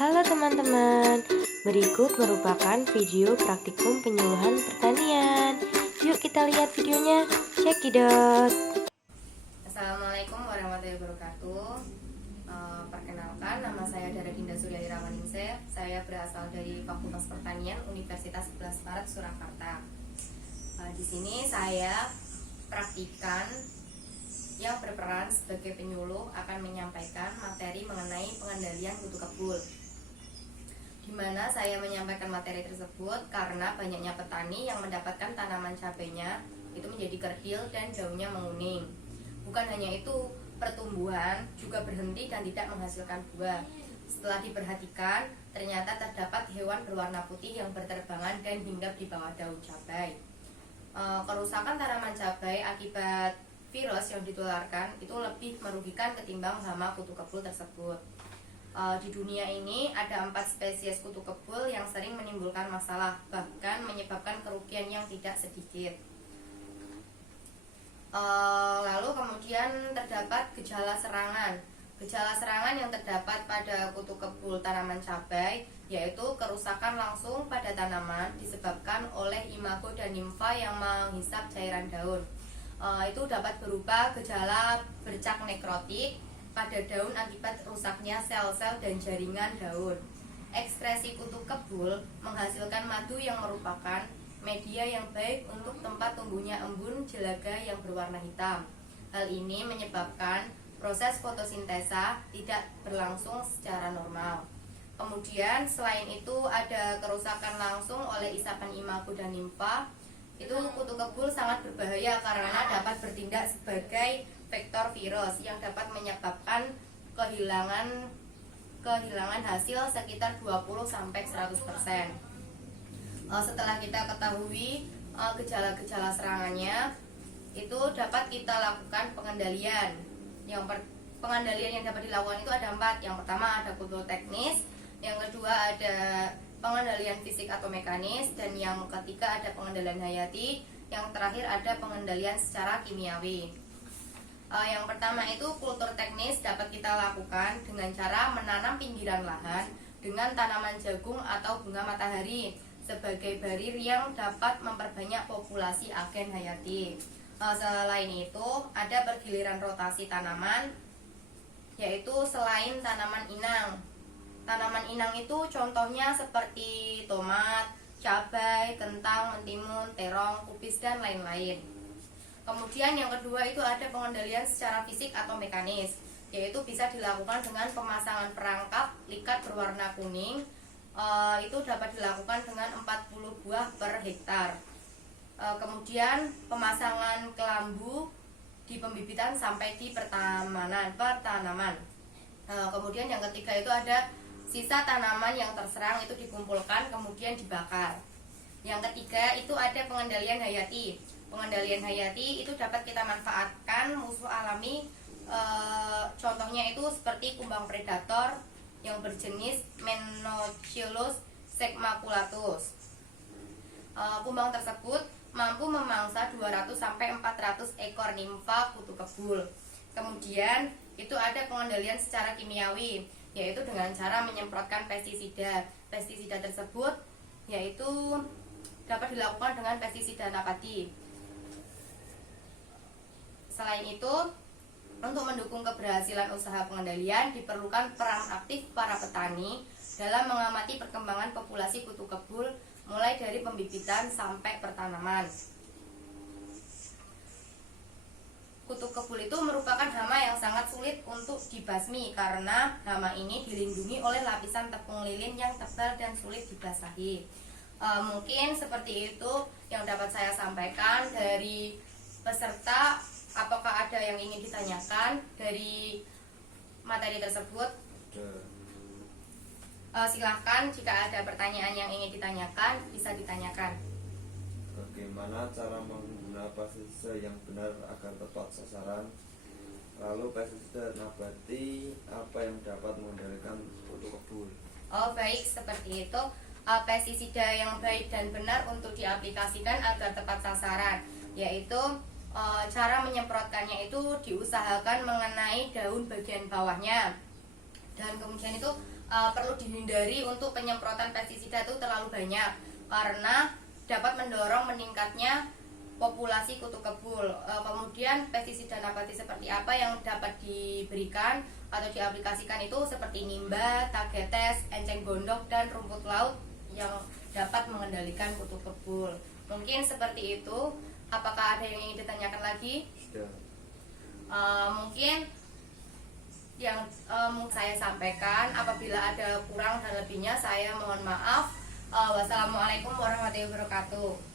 Halo teman-teman, berikut merupakan video praktikum penyuluhan pertanian. Yuk kita lihat videonya, cekidot. Assalamualaikum warahmatullahi wabarakatuh. Perkenalkan, nama saya Dara Dinda Surya Irawaningsih. Saya berasal dari Fakultas Pertanian Universitas 11 Maret Surakarta. Di sini saya praktikan yang berperan sebagai penyuluh akan menyampaikan materi mengenai pengendalian kutu kebul. Di mana saya menyampaikan materi tersebut karena banyaknya petani yang mendapatkan tanaman cabainya itu menjadi kerdil dan daunnya menguning. Bukan hanya itu, pertumbuhan juga berhenti dan tidak menghasilkan buah. Setelah diperhatikan, ternyata terdapat hewan berwarna putih yang berterbangan dan hinggap di bawah daun cabai. Kerusakan tanaman cabai akibat virus yang ditularkan itu lebih merugikan ketimbang hama kutu kebul tersebut. Di dunia ini ada 4 spesies kutu kebul yang sering menimbulkan masalah, bahkan menyebabkan kerugian yang tidak sedikit. Lalu kemudian terdapat gejala serangan. Gejala serangan yang terdapat pada kutu kebul tanaman cabai yaitu kerusakan langsung pada tanaman disebabkan oleh imago dan nimfa yang menghisap cairan daun. Itu dapat berupa gejala bercak nekrotik pada daun akibat rusaknya sel-sel dan jaringan daun. Ekskresi kutu kebul menghasilkan madu yang merupakan media yang baik untuk tempat tumbuhnya embun jelaga yang berwarna hitam. Hal ini menyebabkan proses fotosintesa tidak berlangsung secara normal. Kemudian selain itu ada kerusakan langsung oleh isapan imago dan nimfa. Itu kutu kebul sangat berbahaya karena dapat bertindak sebagai vektor virus yang dapat menyebabkan kehilangan hasil sekitar 20-100%. Setelah kita ketahui gejala-gejala serangannya, itu dapat kita lakukan pengendalian. Pengendalian yang dapat dilakukan itu ada 4. Yang pertama ada kontrol teknis, yang kedua ada pengendalian fisik atau mekanis, dan yang ketiga ada pengendalian hayati, yang terakhir ada pengendalian secara kimiawi. Yang pertama itu kultur teknis dapat kita lakukan dengan cara menanam pinggiran lahan dengan tanaman jagung atau bunga matahari sebagai barir yang dapat memperbanyak populasi agen hayati. Selain itu ada pergiliran rotasi tanaman, yaitu selain tanaman inang. Tanaman inang itu contohnya seperti tomat, cabai, kentang, mentimun, terong, kubis, dan lain-lain. Kemudian yang kedua itu ada pengendalian secara fisik atau mekanis, yaitu bisa dilakukan dengan pemasangan perangkap likat berwarna kuning. Itu dapat dilakukan dengan 40 buah per hektar. Kemudian pemasangan kelambu di pembibitan sampai di pertanaman. Kemudian yang ketiga itu ada sisa tanaman yang terserang itu dikumpulkan kemudian dibakar. Yang ketiga itu ada pengendalian hayati. Pengendalian hayati itu dapat kita manfaatkan musuh alami, contohnya itu seperti kumbang predator yang berjenis Menocilus segmaculatus. Kumbang tersebut mampu memangsa 200-400 ekor nimfa kutu kebul. Kemudian itu ada pengendalian secara kimiawi, yaitu dengan cara menyemprotkan pestisida. Pestisida tersebut yaitu dapat dilakukan dengan pestisida nabati. Selain itu, untuk mendukung keberhasilan usaha pengendalian diperlukan peran aktif para petani dalam mengamati perkembangan populasi kutu kebul mulai dari pembibitan sampai pertanaman. Kutu kebul itu merupakan hama yang sangat sulit untuk dibasmi karena hama ini dilindungi oleh lapisan tepung lilin yang tebal dan sulit dibasahi. Mungkin seperti itu yang dapat saya sampaikan dari peserta. Apakah ada yang ingin ditanyakan dari materi tersebut? Silahkan jika ada pertanyaan yang ingin ditanyakan bisa ditanyakan. Bagaimana cara menggunakan pestisida yang benar agar tepat sasaran? Lalu pestisida nabati apa yang dapat mengendalikan kutu kebul? Baik, seperti itu. Pestisida yang baik dan benar untuk diaplikasikan agar tepat sasaran, yaitu cara menyemprotkannya itu diusahakan mengenai daun bagian bawahnya, dan kemudian itu perlu dihindari untuk penyemprotan pestisida itu terlalu banyak karena dapat mendorong meningkatnya populasi kutu kebul. Kemudian pestisida nabati seperti apa yang dapat diberikan atau diaplikasikan itu seperti nimba, tagetes, enceng gondok, dan rumput laut yang dapat mengendalikan kutu kebul. Mungkin seperti itu. Apakah ada yang ingin ditanyakan lagi? Sudah. Mungkin yang saya sampaikan, apabila ada kurang dan lebihnya saya mohon maaf. Wassalamualaikum warahmatullahi wabarakatuh.